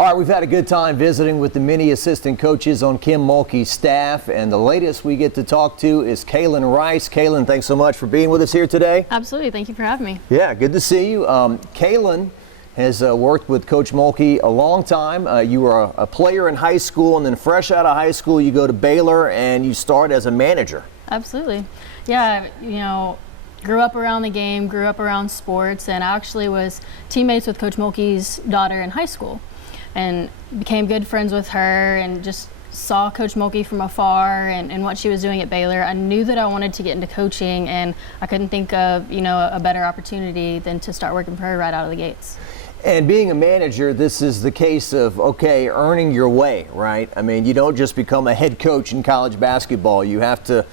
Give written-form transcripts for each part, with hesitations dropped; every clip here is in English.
All right, we've had a good time visiting with the many assistant coaches on Kim Mulkey's staff, and the latest we get to talk to is Kaylin Rice. Kaylin, thanks so much for being with us here today. Absolutely. Thank you for having me. Yeah, good to see you. Kaylin has worked with Coach Mulkey a long time. You were a player in high school, and then fresh out of high school, you go to Baylor and you start as a manager. Absolutely. Yeah, grew up around the game, grew up around sports, and I actually was teammates with Coach Mulkey's daughter in high school and became good friends with her and just saw Coach Mulkey from afar and what she was doing at Baylor. I knew that I wanted to get into coaching, and I couldn't think of, a better opportunity than to start working for her right out of the gates. And being a manager, this is the case of, earning your way, right? I mean, you don't just become a head coach in college basketball. You have to,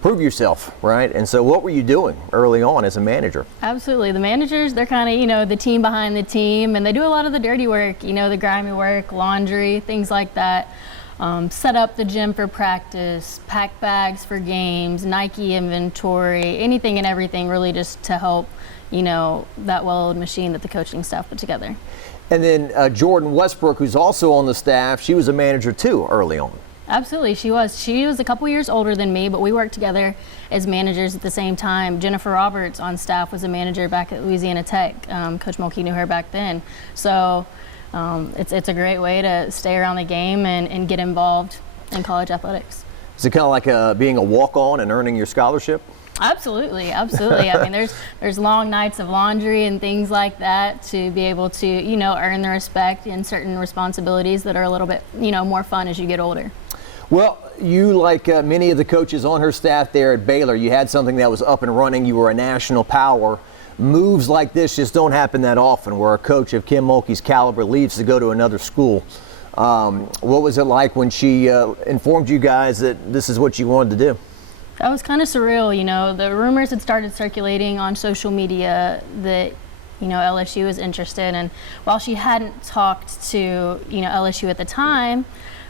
prove yourself, right? And so what were you doing early on as a manager? Absolutely. The managers, they're kind of, the team behind the team, and they do a lot of the dirty work, the grimy work, laundry, things like that. Set up the gym for practice, pack bags for games, Nike inventory, anything and everything really just to help, that well-oiled machine that the coaching staff put together. And then Jordan Westbrook, who's also on the staff, she was a manager too early on. Absolutely, she was. She was a couple years older than me, but we worked together as managers at the same time. Jennifer Roberts on staff was a manager back at Louisiana Tech. Coach Mulkey knew her back then. So it's a great way to stay around the game and get involved in college athletics. Is it kind of like being a walk-on and earning your scholarship? Absolutely, absolutely. I mean, there's long nights of laundry and things like that to be able to, earn the respect and certain responsibilities that are a little bit, more fun as you get older. Well, you, like many of the coaches on her staff there at Baylor, you had something that was up and running. You were a national power. Moves like this just don't happen that often, where a coach of Kim Mulkey's caliber leaves to go to another school. What was it like when she informed you guys that this is what you wanted to do? That was kind of surreal. The rumors had started circulating on social media that, LSU was interested. And while she hadn't talked to, LSU at the time,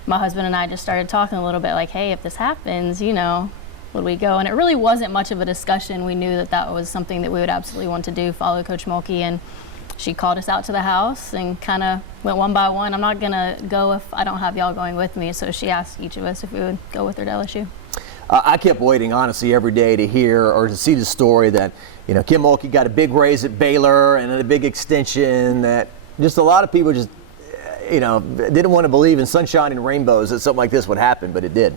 my husband and I just started talking a little bit like, hey, if this happens, would we go? And it really wasn't much of a discussion. We knew that was something that we would absolutely want to do, follow Coach Mulkey. And she called us out to the house and kind of went one by one. I'm not going to go if I don't have y'all going with me. So she asked each of us if we would go with her to LSU. I kept waiting, honestly, every day to hear or to see the story that, Kim Mulkey got a big raise at Baylor and a big extension, that just a lot of people just, didn't want to believe in sunshine and rainbows that something like this would happen, but it did.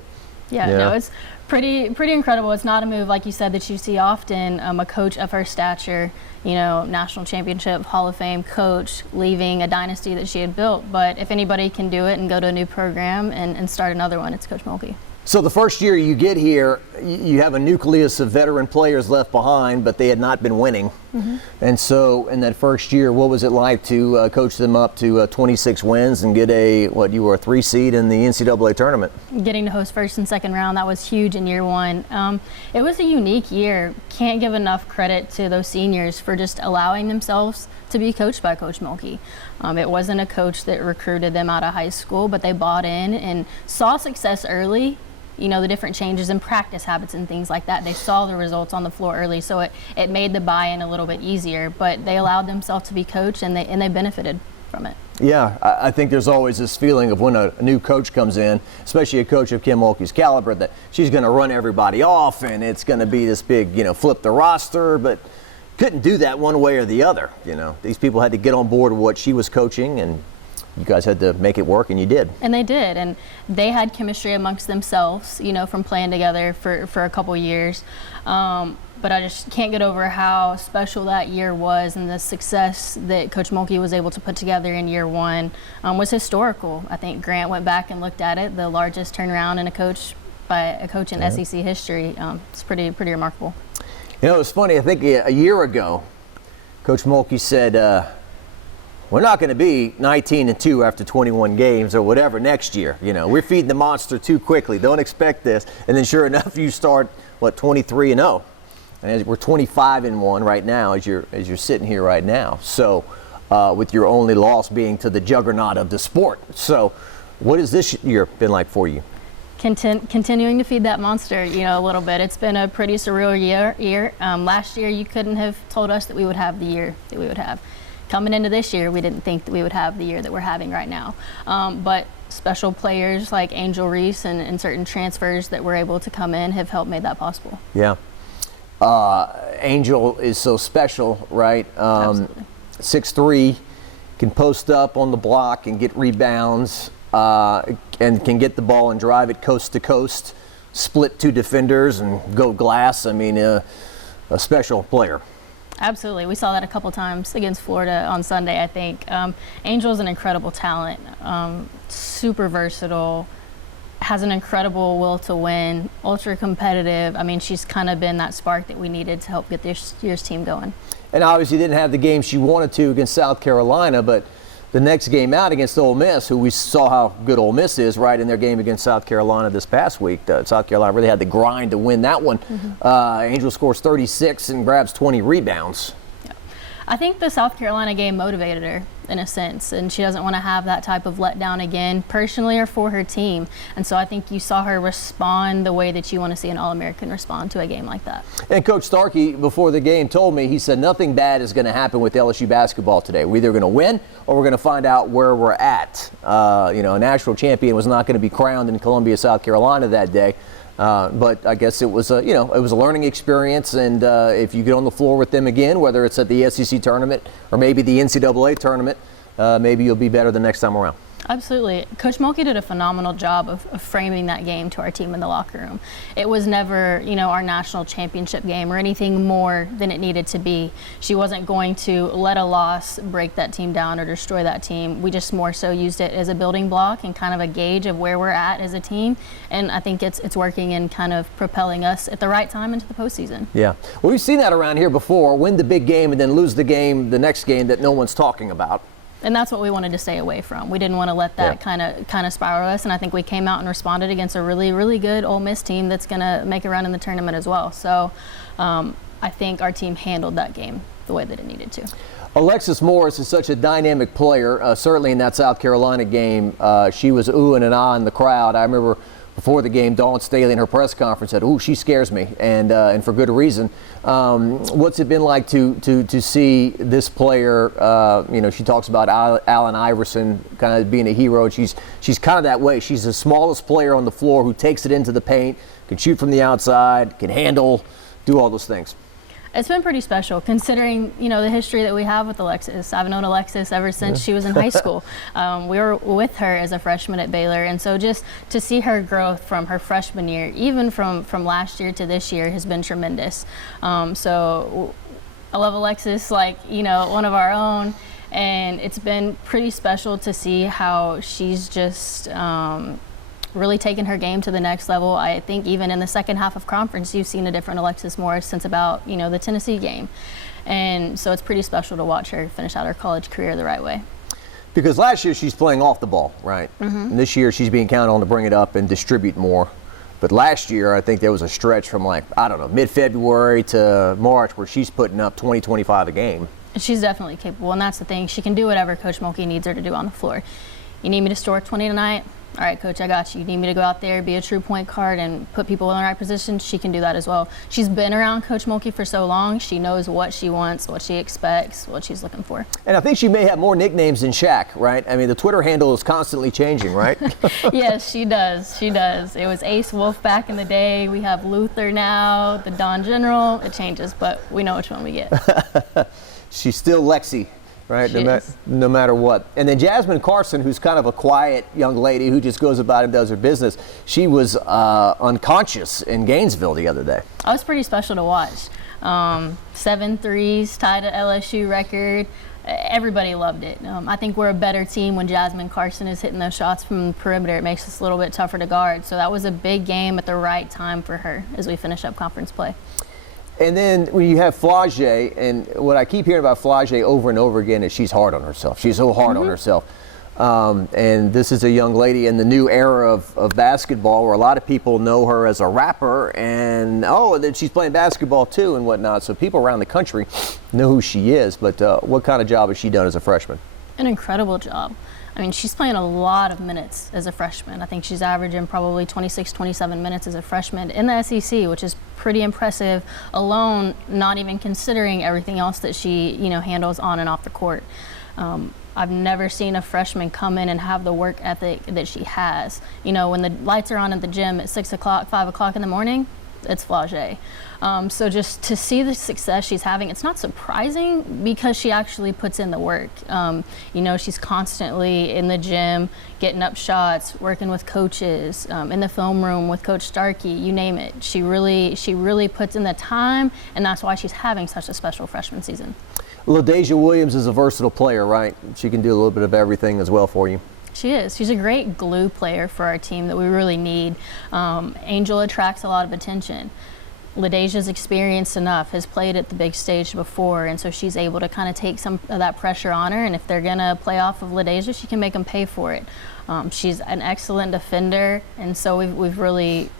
Yeah, no, it's pretty incredible. It's not a move, like you said, that you see often. A coach of her stature, national championship, Hall of Fame coach, leaving a dynasty that she had built. But if anybody can do it and go to a new program and start another one, it's Coach Mulkey. So the first year you get here, you have a nucleus of veteran players left behind, but they had not been winning. Mm-hmm. And so in that first year, what was it like to coach them up to 26 wins and get you were a 3 seed in the NCAA tournament? Getting to host first and second round, that was huge in year one. It was a unique year. Can't give enough credit to those seniors for just allowing themselves to be coached by Coach Mulkey. It wasn't a coach that recruited them out of high school, but they bought in and saw success early. The different changes in practice habits and things like that. They saw the results on the floor early, so it made the buy-in a little bit easier. But they allowed themselves to be coached, and they benefited from it. Yeah, I think there's always this feeling of when a new coach comes in, especially a coach of Kim Mulkey's caliber, that she's going to run everybody off, and it's going to be this big, flip the roster. But couldn't do that one way or the other. These people had to get on board with what she was coaching, and you guys had to make it work, and you did. And they did, and they had chemistry amongst themselves, from playing together for a couple years. But I just can't get over how special that year was, and the success that Coach Mulkey was able to put together in year one was historical. I think Grant went back and looked at it, the largest turnaround in by a coach in SEC history. It's pretty remarkable. It was funny. I think a year ago, Coach Mulkey said, we're not going to be 19-2 after 21 games or whatever next year. We're feeding the monster too quickly. Don't expect this. And then sure enough, you start 23-0, and we're 25-1 right now as you're sitting here right now. So with your only loss being to the juggernaut of the sport. So what has this year been like for you? Continuing to feed that monster, a little bit. It's been a pretty surreal year. Last year, you couldn't have told us that we would have the year that we would have. coming into this year, we didn't think that we would have the year that we're having right now. But special players like Angel Reese and certain transfers that were able to come in have helped make that possible. Yeah. Angel is so special, right? Absolutely. 6'3", can post up on the block and get rebounds, and can get the ball and drive it coast to coast, split two defenders and go glass. I mean, a special player. Absolutely. We saw that a couple times against Florida on Sunday, I think. Angel's an incredible talent, super versatile, has an incredible will to win, ultra competitive. I mean, she's kind of been that spark that we needed to help get this year's team going. And obviously didn't have the game she wanted to against South Carolina, but the next game out against Ole Miss, who we saw how good Ole Miss is, right, in their game against South Carolina this past week. South Carolina really had the grind to win that one. Angel scores 36 and grabs 20 rebounds. Yeah. I think the South Carolina game motivated her in a sense, and she doesn't want to have that type of letdown again, personally or for her team. And so I think you saw her respond the way that you want to see an All-American respond to a game like that. And Coach Starkey, before the game, told me, he said, nothing bad is going to happen with LSU basketball today. We're either going to win or we're going to find out where we're at. You know, a national champion was not going to be crowned in Columbia, South Carolina that day. But I guess it was a, you know, it was a learning experience, and if you get on the floor with them again, whether it's at the SEC tournament or maybe the NCAA tournament, maybe you'll be better the next time around. Absolutely. Coach Mulkey did a phenomenal job of framing that game to our team in the locker room. It was never, you know, our national championship game or anything more than it needed to be. She wasn't going to let a loss break that team down or destroy that team. We just more so used it as a building block and kind of a gauge of where we're at as a team. And I think it's working and kind of propelling us at the right time into the postseason. Yeah. Well, we've seen that around here before, win the big game and then lose the game, the next game that no one's talking about. And that's what we wanted to stay away from. We didn't want to let that kind of spiral us, and I think we came out and responded against a really, really good Ole Miss team that's going to make a run in the tournament as well. So I think our team handled that game the way that it needed to. Alexis Morris is such a dynamic player, certainly in that South Carolina game. She was oohing and ahhing the crowd. I remember before the game, Dawn Staley in her press conference said, "Ooh, she scares me," and for good reason. What's it been like to see this player? You know, she talks about Allen Iverson kind of being a hero. She's kind of that way. She's the smallest player on the floor who takes it into the paint, can shoot from the outside, can handle, do all those things. It's been pretty special considering, you know, the history that we have with Alexis. I've known Alexis ever since she was in high school. We were with her as a freshman at Baylor, and so just to see her growth from her freshman year, even from last year to this year, has been tremendous. So I love Alexis like, you know, one of our own, and it's been pretty special to see how she's just really taken her game to the next level. I think even in the second half of conference, you've seen a different Alexis Morris since about, you know, the Tennessee game. And so it's pretty special to watch her finish out her college career the right way. Because last year she's playing off the ball, right? And this year she's being counted on to bring it up and distribute more. But last year, I think there was a stretch from like, I don't know, mid-February to March where she's putting up 20, 25 a game. She's definitely capable, and that's the thing. She can do whatever Coach Mulkey needs her to do on the floor. You need me to score 20 tonight? All right, Coach, I got you. You need me to go out there, be a true point guard, and put people in the right position? She can do that as well. She's been around Coach Mulkey for so long. She knows what she wants, what she expects, what she's looking for. And I think she may have more nicknames than Shaq, right? I mean, the Twitter handle is constantly changing, right? Yes, she does. She does. It was Ace Wolf back in the day. We have Luther now, the Don General. It changes, but we know which one we get. She's still Lexi. Right, no matter what. And then Jasmine Carson, who's kind of a quiet young lady who just goes about and does her business, she was unconscious in Gainesville the other day. That was pretty special to watch. 7 threes, tied an LSU record. Everybody loved it. I think we're a better team when Jasmine Carson is hitting those shots from the perimeter. It makes us a little bit tougher to guard. So that was a big game at the right time for her as we finish up conference play. And then when you have Flage, and what I keep hearing about Flage over and over again is she's hard on herself. She's so hard on herself. And this is a young lady in the new era of basketball where a lot of people know her as a rapper and, then she's playing basketball too and whatnot. So people around the country know who she is. But what kind of job has she done as a freshman? an incredible job. I mean, she's playing a lot of minutes as a freshman. I think she's averaging probably 26, 27 minutes as a freshman in the SEC, which is pretty impressive alone, not even considering everything else that she, handles on and off the court. I've never seen a freshman come in and have the work ethic that she has. When the lights are on at the gym at 6 o'clock, 5 o'clock in the morning, it's flagé. So just to see the success she's having, it's not surprising because she actually puts in the work. She's constantly in the gym, getting up shots, working with coaches, in the film room with Coach Starkey, you name it. She really puts in the time, and that's why she's having such a special freshman season. LaDasia Williams is a versatile player, right? She can do a little bit of everything as well for you. She is. She's a great glue player for our team that we really need. Angel attracts a lot of attention. LaDasia's experienced enough, has played at the big stage before, and so she's able to kind of take some of that pressure on her, and if they're going to play off of LaDasia, she can make them pay for it. She's an excellent defender, and so we've really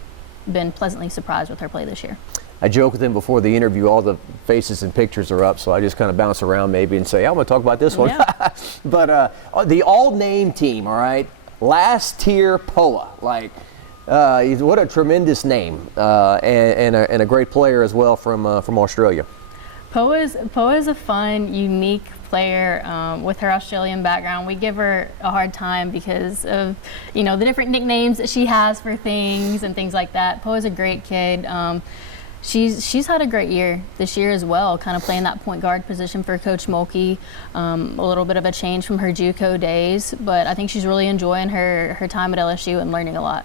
been pleasantly surprised with her play this year. I joke with him before the interview, all the faces and pictures are up, so I just kind of bounce around maybe and say, I'm going to talk about this one. Yeah. But the all-name team, all right, last tier POA, what a tremendous name, and a great player as well from Australia. POA is a fun, unique player with her Australian background. We give her a hard time because of the different nicknames that she has for things and things like that. POA is a great kid. She's had a great year this year as well, kind of playing that point guard position for Coach Mulkey. A little bit of a change from her JUCO days, but I think she's really enjoying her time at LSU and learning a lot.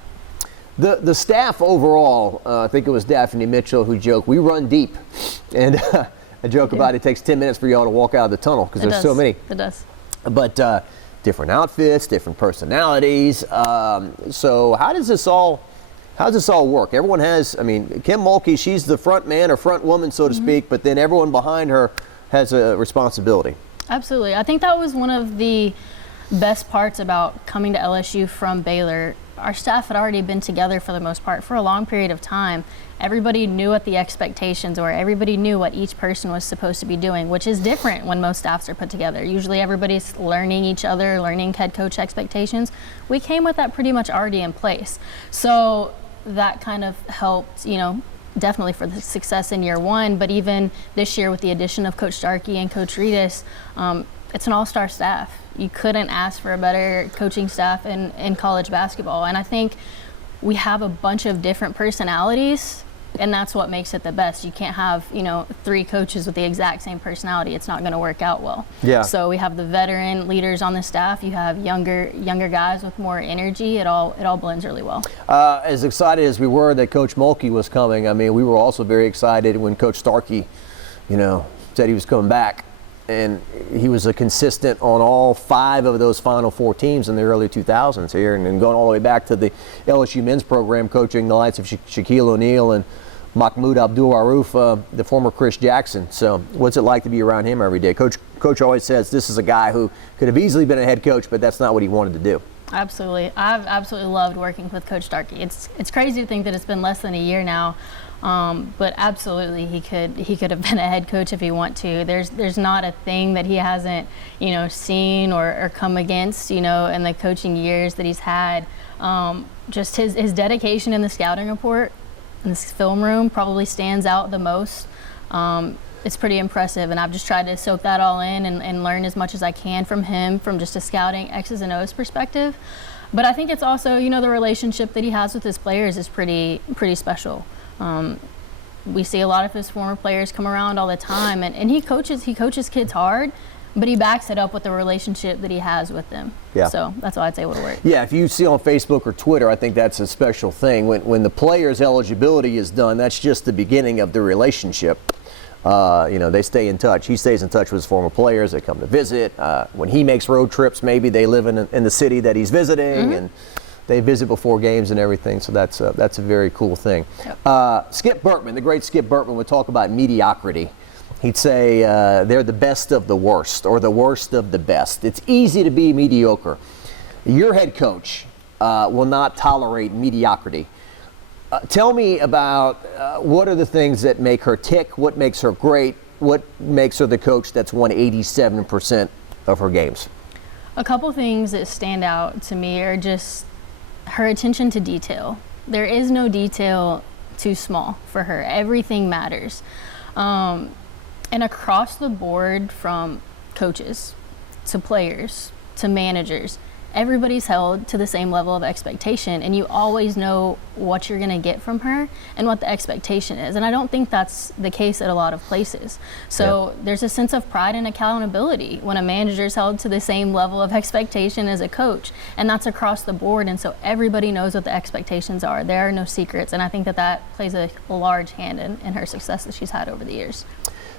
The staff overall, I think it was Daphne Mitchell who joked, we run deep. And I joke about it takes 10 minutes for y'all to walk out of the tunnel because there's so many. It does. But different outfits, different personalities. So how does this all work? Everyone has, Kim Mulkey, she's the front man or front woman, so to speak, but then everyone behind her has a responsibility. Absolutely. I think that was one of the best parts about coming to LSU from Baylor. Our staff had already been together for the most part for a long period of time. Everybody knew what the expectations were. Everybody knew what each person was supposed to be doing, which is different when most staffs are put together. Usually everybody's learning each other, learning head coach expectations. We came with that pretty much already in place. So that kind of helped, definitely for the success in year one, but even this year with the addition of Coach Starkey and Coach Reedus, it's an all-star staff. You couldn't ask for a better coaching staff in college basketball. And I think we have a bunch of different personalities, and that's what makes it the best. You can't have, 3 coaches with the exact same personality. It's not going to work out well. Yeah. So we have the veteran leaders on the staff. You have younger guys with more energy. It all blends really well. As excited as we were that Coach Mulkey was coming, we were also very excited when Coach Starkey, said he was coming back. And he was a consistent on all 5 of those Final Four teams in the early 2000s here, and then going all the way back to the LSU men's program, coaching the likes of Shaquille O'Neal and Mahmoud Abdul-Aruf, the former Chris Jackson. So what's it like to be around him every day? Coach always says this is a guy who could have easily been a head coach, but that's not what he wanted to do. Absolutely. I've absolutely loved working with Coach Starkey. It's crazy to think that it's been less than a year now. But absolutely, he could have been a head coach if he want to. There's not a thing that he hasn't, seen or come against, in the coaching years that he's had. Just his dedication in the scouting report, in this film room, probably stands out the most. It's pretty impressive, and I've just tried to soak that all in and learn as much as I can from him, from just a scouting X's and O's perspective. But I think it's also, the relationship that he has with his players is pretty special. We see a lot of his former players come around all the time, and he coaches kids hard, but he backs it up with the relationship that he has with them. Yeah. So that's why I'd say it would work. Yeah, if you see on Facebook or Twitter, I think that's a special thing. When the player's eligibility is done, that's just the beginning of the relationship. They stay in touch. He stays in touch with his former players. They come to visit. When he makes road trips, maybe they live in the city that he's visiting, and they visit before games and everything, so that's a very cool thing. Yep. Skip Bertman, the great Skip Bertman, would talk about mediocrity. He'd say they're the best of the worst, or the worst of the best. It's easy to be mediocre. Your head coach will not tolerate mediocrity. Tell me about what are the things that make her tick, what makes her great, what makes her the coach that's won 87% of her games? A couple things that stand out to me are just her attention to detail. There is no detail too small for her. Everything matters. And across the board, from coaches to players to managers, everybody's held to the same level of expectation, and you always know what you're going to get from her and what the expectation is. And I don't think that's the case at a lot of places. So there's a sense of pride and accountability when a manager's held to the same level of expectation as a coach, and that's across the board. And so everybody knows what the expectations are. There are no secrets, and I think that plays a large hand in her success that she's had over the years.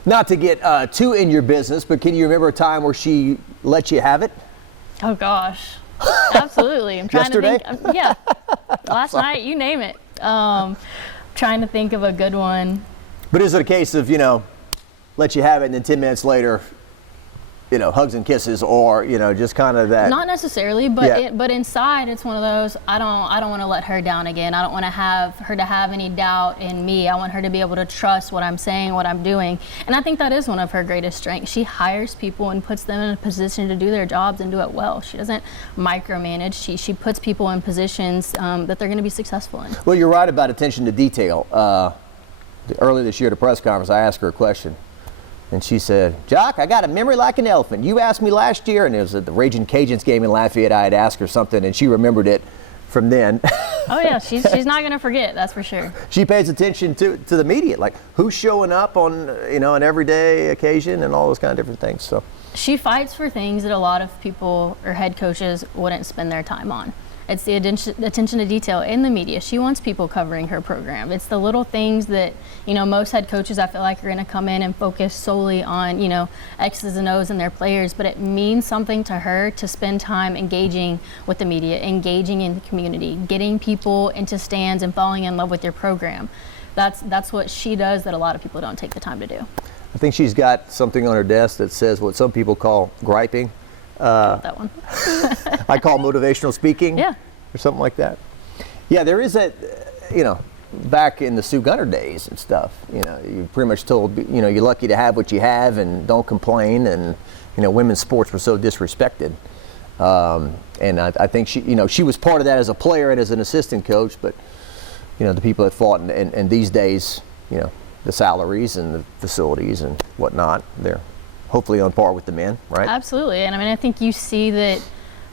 Not to get too in your business, but can you remember a time where she let you have it? Oh gosh. Absolutely. I'm trying Yesterday? to think. Yeah. Last night, you name it. Trying to think of a good one. But is it a case of, let you have it and then 10 minutes later, hugs and kisses, or, just kind of that? Not necessarily, but but inside it's one of those, I don't want to let her down again. I don't want to have her to have any doubt in me. I want her to be able to trust what I'm saying, what I'm doing. And I think that is one of her greatest strengths. She hires people and puts them in a position to do their jobs and do it well. She doesn't micromanage. She puts people in positions that they're going to be successful in. Well, you're right about attention to detail. Earlier this year at a press conference, I asked her a question. And she said, Jock, I got a memory like an elephant. You asked me last year, and it was at the Raging Cajuns game in Lafayette. I had asked her something, and she remembered it from then. Oh, yeah. She's not going to forget, that's for sure. She pays attention to the media, like who's showing up on, an everyday occasion and all those kind of different things. So she fights for things that a lot of people or head coaches wouldn't spend their time on. It's the attention to detail in the media. She wants people covering her program. It's the little things that, most head coaches, I feel like, are going to come in and focus solely on, X's and O's and their players. But it means something to her to spend time engaging with the media, engaging in the community, getting people into stands and falling in love with your program. That's what she does that a lot of people don't take the time to do. I think she's got something on her desk that says what some people call griping. That one. I call motivational speaking, yeah, or something like that. Yeah, there is that, back in the Sue Gunner days and stuff, you pretty much told, you're lucky to have what you have and don't complain. And, women's sports were so disrespected. And I think she was part of that as a player and as an assistant coach, but, the people that fought and these days, the salaries and the facilities and whatnot, they're hopefully on par with the men, right? Absolutely. And I think you see that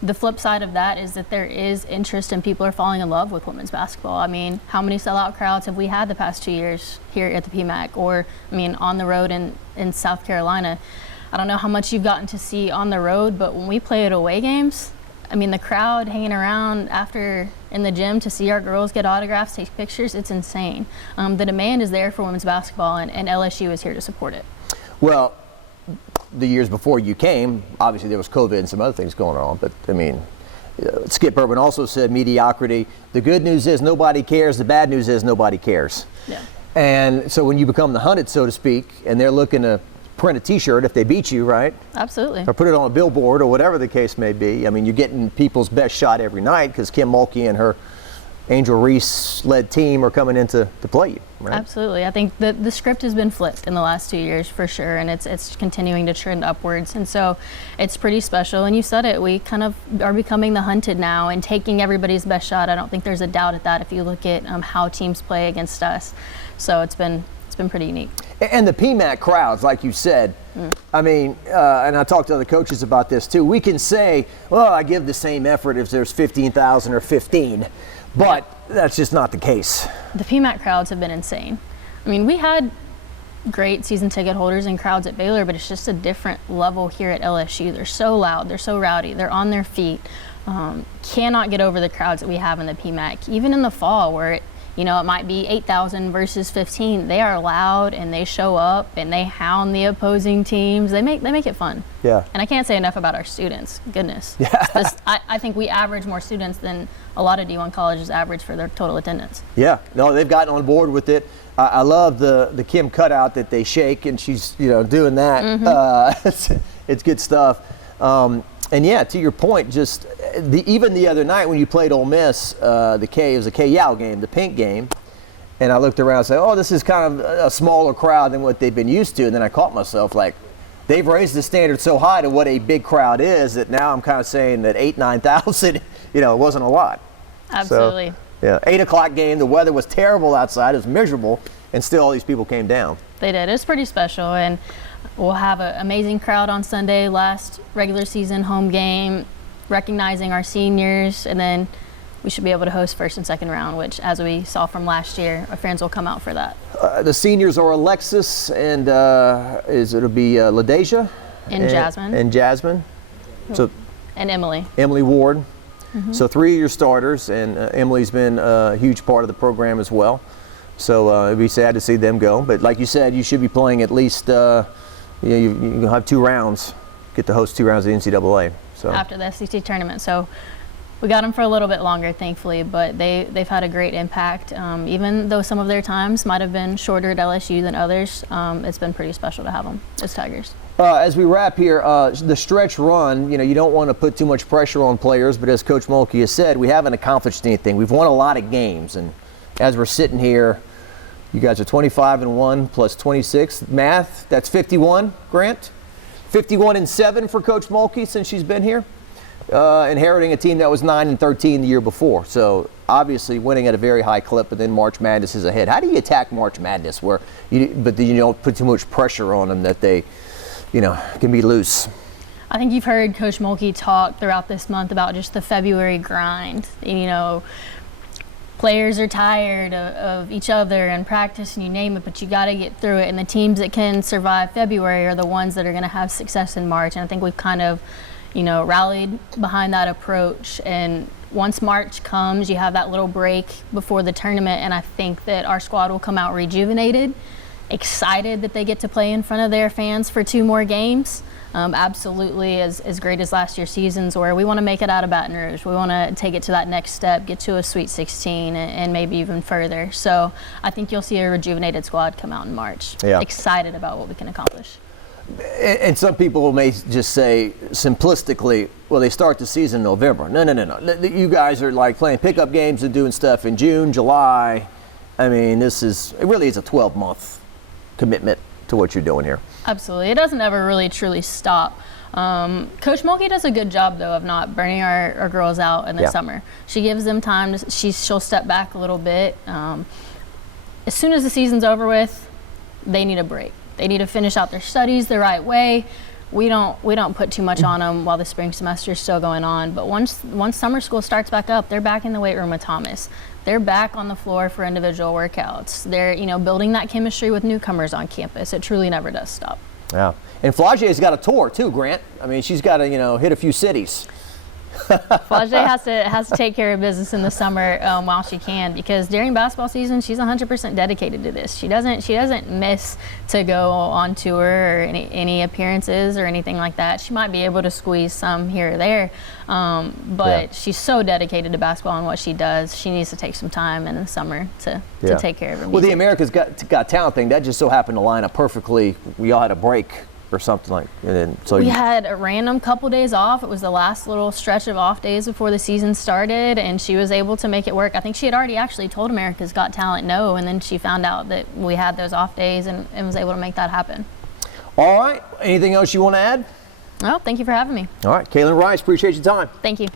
the flip side of that is that there is interest and people are falling in love with women's basketball. How many sellout crowds have we had the past 2 years here at the PMAC, or, on the road in South Carolina? I don't know how much you've gotten to see on the road, but when we play at away games, the crowd hanging around after in the gym to see our girls get autographs, take pictures, it's insane. The demand is there for women's basketball, and LSU is here to support it. Well, the years before you came, obviously there was COVID and some other things going on, but Skip Urban also said mediocrity. The good news is nobody cares. The bad news is nobody cares. Yeah. And so when you become the hunted, so to speak, and they're looking to print a T-shirt if they beat you, right? Absolutely. Or put it on a billboard or whatever the case may be. You're getting people's best shot every night because Kim Mulkey and her Angel Reese-led team are coming in to play you, right? Absolutely. I think the script has been flipped in the last 2 years for sure, and it's continuing to trend upwards. And so it's pretty special. And you said it, we kind of are becoming the hunted now and taking everybody's best shot. I don't think there's a doubt at that if you look at how teams play against us. So it's been pretty unique. And the PMAC crowds, like you said, and I talked to other coaches about this too. We can say, well, I give the same effort if there's 15,000 or 15. But that's just not the case. The PMAC crowds have been insane. We had great season ticket holders and crowds at Baylor, but it's just a different level here at LSU. They're so loud, they're so rowdy, they're on their feet. Cannot get over the crowds that we have in the PMAC. Even in the fall where it might be 8,000 versus 15. They are loud and they show up and they hound the opposing teams. They make it fun. Yeah. And I can't say enough about our students. Goodness. Yeah. I think we average more students than a lot of D1 colleges average for their total attendance. Yeah. No, they've gotten on board with it. I love the Kim cutout that they shake, and she's doing that. Mm-hmm. It's good stuff. And yeah, to your point, just even the other night when you played Ole Miss, it was a K-Yow game, the pink game, and I looked around and said, oh, this is kind of a smaller crowd than what they've been used to, and then I caught myself like, they've raised the standard so high to what a big crowd is that now I'm kind of saying that 8,000-9,000, it wasn't a lot. Absolutely. So, yeah, 8 o'clock game. The weather was terrible outside. It was miserable, and still all these people came down. They did. It was pretty special, and we'll have an amazing crowd on Sunday, last regular season home game, recognizing our seniors, and then we should be able to host first and second round, which, as we saw from last year, our fans will come out for that. The seniors are Alexis and it'll be LaDeja and Jasmine. And Jasmine. So and Emily. Emily Ward. So 3 of your starters, and Emily's been a huge part of the program as well. So it'd be sad to see them go. But like you said, you should be playing at least, you have 2 rounds, get to host 2 rounds of the NCAA. So after the SEC tournament. So we got them for a little bit longer, thankfully, but they've had a great impact. Even though some of their times might have been shorter at LSU than others, it's been pretty special to have them as Tigers. As we wrap here, the stretch run, you don't want to put too much pressure on players, but as Coach Mulkey has said, we haven't accomplished anything. We've won a lot of games, and as we're sitting here, you guys are 25-1 plus 26. Math, that's 51, Grant? 51-7 for Coach Mulkey since she's been here. Inheriting a team that was 9-13 the year before. So obviously winning at a very high clip, but then March Madness is ahead. How do you attack March Madness but you don't put too much pressure on them that they, can be loose? I think you've heard Coach Mulkey talk throughout this month about just the February grind. Players are tired of each other and practice and you name it, but you got to get through it. And the teams that can survive February are the ones that are going to have success in March. And I think we've kind of rallied behind that approach. And once March comes, you have that little break before the tournament, and I think that our squad will come out rejuvenated, excited that they get to play in front of their fans for 2 more games. Absolutely as great as last year's seasons were. We want to make it out of Baton Rouge. We want to take it to that next step, get to a Sweet 16 and maybe even further. So I think you'll see a rejuvenated squad come out in March. Yeah. Excited about what we can accomplish. And some people may just say simplistically, well, they start the season in November. No. You guys are like playing pickup games and doing stuff in June, July. I mean, it really is a 12-month commitment to what you're doing here. Absolutely. It doesn't ever really truly stop. Coach Mulkey does a good job, though, of not burning our girls out in the summer. She gives them time. She'll step back a little bit. As soon as the season's over with, they need a break. They need to finish out their studies the right way. We don't put too much on them while the spring semester is still going on. But once summer school starts back up, they're back in the weight room with Thomas. They're back on the floor for individual workouts. They're building that chemistry with newcomers on campus. It truly never does stop. Yeah, and Flage's got a tour too, Grant. I mean, she's got to hit a few cities. Flage has to take care of business in the summer while she can, because during basketball season she's 100% dedicated to this. She doesn't miss to go on tour or any appearances or anything like that. She might be able to squeeze some here or there, but she's so dedicated to basketball and what she does. She needs to take some time in the summer to take care of her music. Well, the America's Got Talent thing, that just so happened to line up perfectly. We all had a break or something like that. And so we had a random couple days off. It was the last little stretch of off days before the season started, and she was able to make it work. I think she had already actually told America's Got Talent no, and then she found out that we had those off days and was able to make that happen. All right. Anything else you want to add? No, thank you for having me. All right. Kaylin Rice, appreciate your time. Thank you.